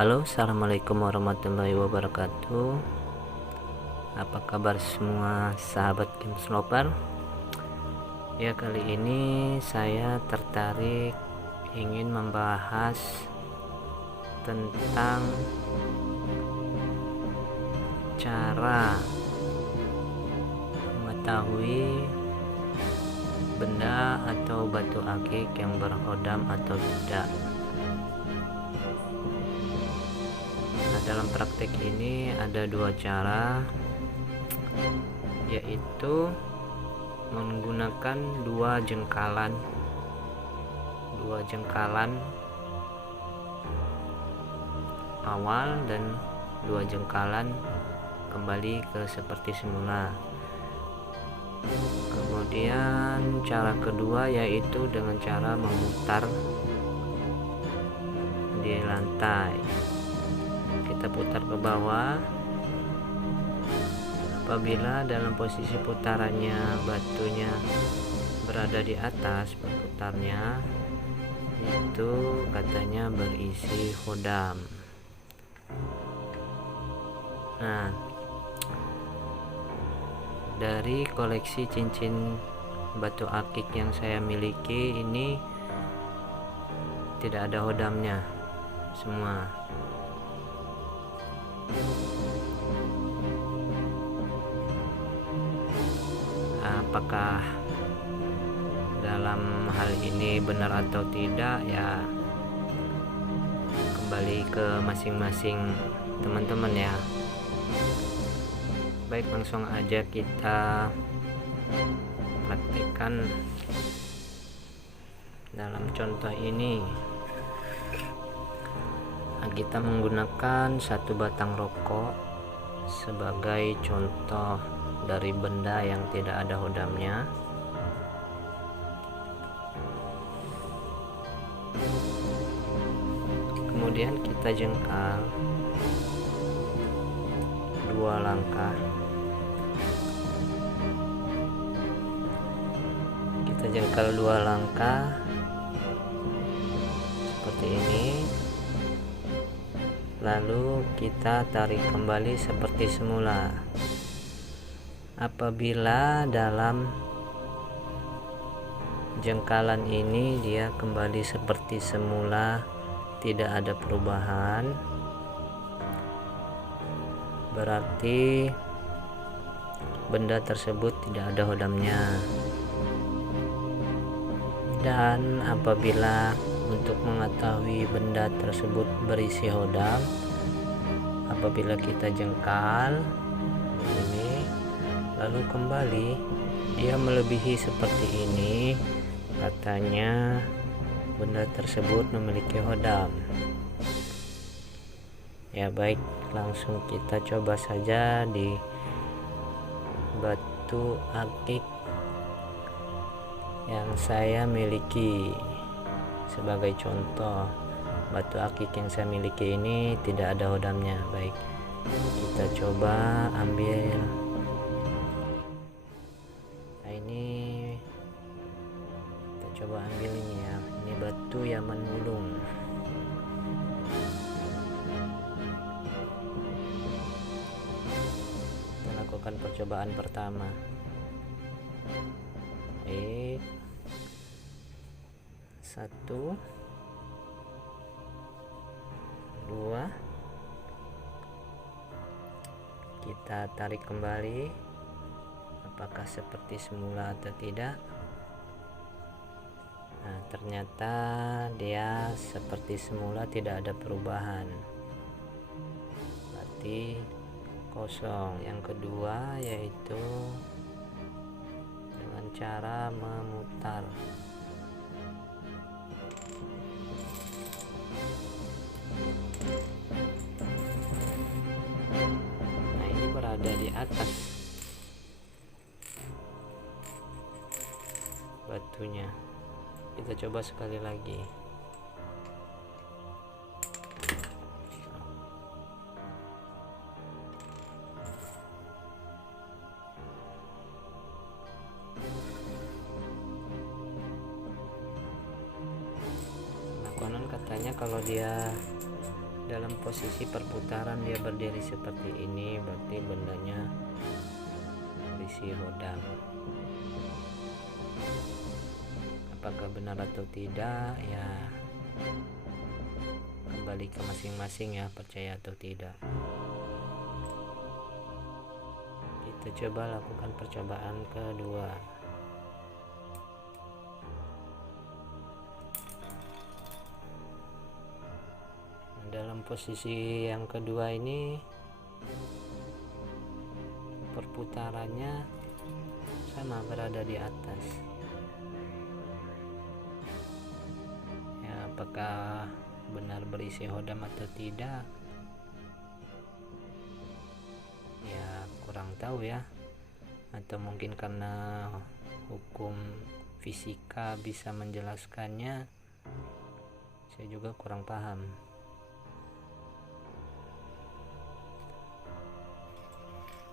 Halo, assalamualaikum warahmatullahi wabarakatuh. Apa kabar semua sahabat Games Lover? Ya, kali ini saya tertarik ingin membahas tentang cara mengetahui benda atau batu akik yang berhodam atau tidak. Dalam praktek ini ada dua cara, yaitu menggunakan dua jengkalan awal dan dua jengkalan kembali ke seperti semula. Kemudian cara kedua yaitu dengan cara memutar di lantai. Kita putar ke bawah. Apabila dalam posisi putarannya batunya berada di atas berputarnya, itu katanya berisi hodam. Nah, dari koleksi cincin batu akik yang saya miliki ini tidak ada hodamnya semua. Apakah dalam hal ini benar atau tidak, ya kembali ke masing-masing teman-teman ya. Baik, langsung aja kita praktikkan dalam contoh ini. Kita menggunakan satu batang rokok sebagai contoh dari benda yang tidak ada hodamnya. Kemudian kita jengkal dua langkah. Seperti ini. Lalu kita tarik kembali seperti semula. Apabila dalam jengkalan ini dia kembali seperti semula, tidak ada perubahan, berarti benda tersebut tidak ada hodamnya. Dan apabila untuk mengetahui benda tersebut berisi hodam, apabila kita jengkal ini lalu kembali dia melebihi seperti ini, katanya benda tersebut memiliki hodam. Ya baik, langsung kita coba saja di batu akik yang saya miliki. Sebagai contoh, batu akik yang saya miliki ini tidak ada hodamnya. Baik, kita coba ambil. Nah, ini kita coba ambil ini ya. Ini batu Yaman Wulung. Kita lakukan percobaan pertama. Baik, 1, 2, kita tarik kembali, apakah seperti semula atau tidak. Nah, ternyata dia seperti semula, tidak ada perubahan, berarti kosong. Yang kedua yaitu dengan cara memutar. Nah, ini berada di atas batunya. Kita coba sekali lagi. Konon katanya kalau dia dalam posisi perputaran dia berdiri seperti ini, berarti bendanya berisi hodam. Apakah benar atau tidak ya kembali ke masing-masing ya, percaya atau tidak. Kita coba lakukan percobaan kedua. Dalam posisi yang kedua ini perputarannya sama, berada di atas ya. Apakah benar berisi hodam atau tidak ya kurang tahu ya, atau mungkin karena hukum fisika bisa menjelaskannya, saya juga kurang paham.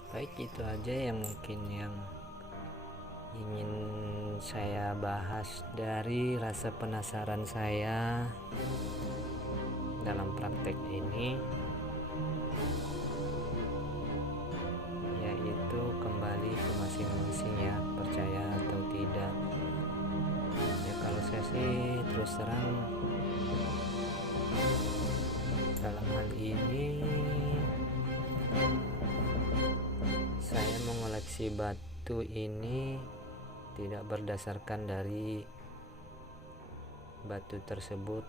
Baik, itu aja yang mungkin yang ingin saya bahas dari rasa penasaran saya dalam praktek ini, yaitu kembali ke masing-masing ya, percaya atau tidak ya. Kalau saya sih terus terang dalam hal ini saya mengoleksi batu ini tidak berdasarkan dari batu tersebut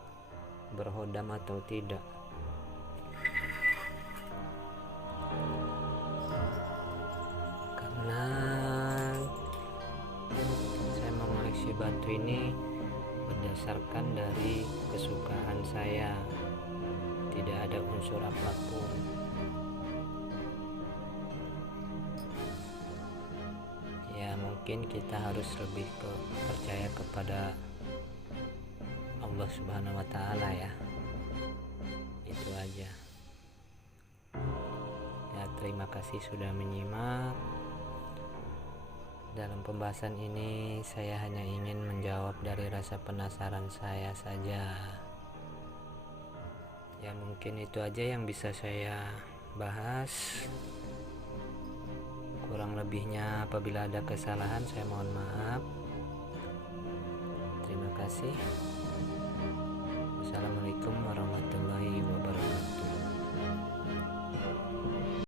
berhodam atau tidak. Karena saya mengoleksi batu ini berdasarkan dari kesukaan saya, tidak ada unsur apapun. Ya mungkin kita harus lebih percaya kepada Allah Subhanahu wa Ta'ala ya. Itu aja ya. Terima kasih sudah menyimak. Dalam pembahasan ini saya hanya ingin menjawab dari rasa penasaran saya saja ya. Mungkin itu aja yang bisa saya bahas. Kurang lebihnya apabila ada kesalahan saya mohon maaf. Terima kasih. Wassalamualaikum warahmatullahi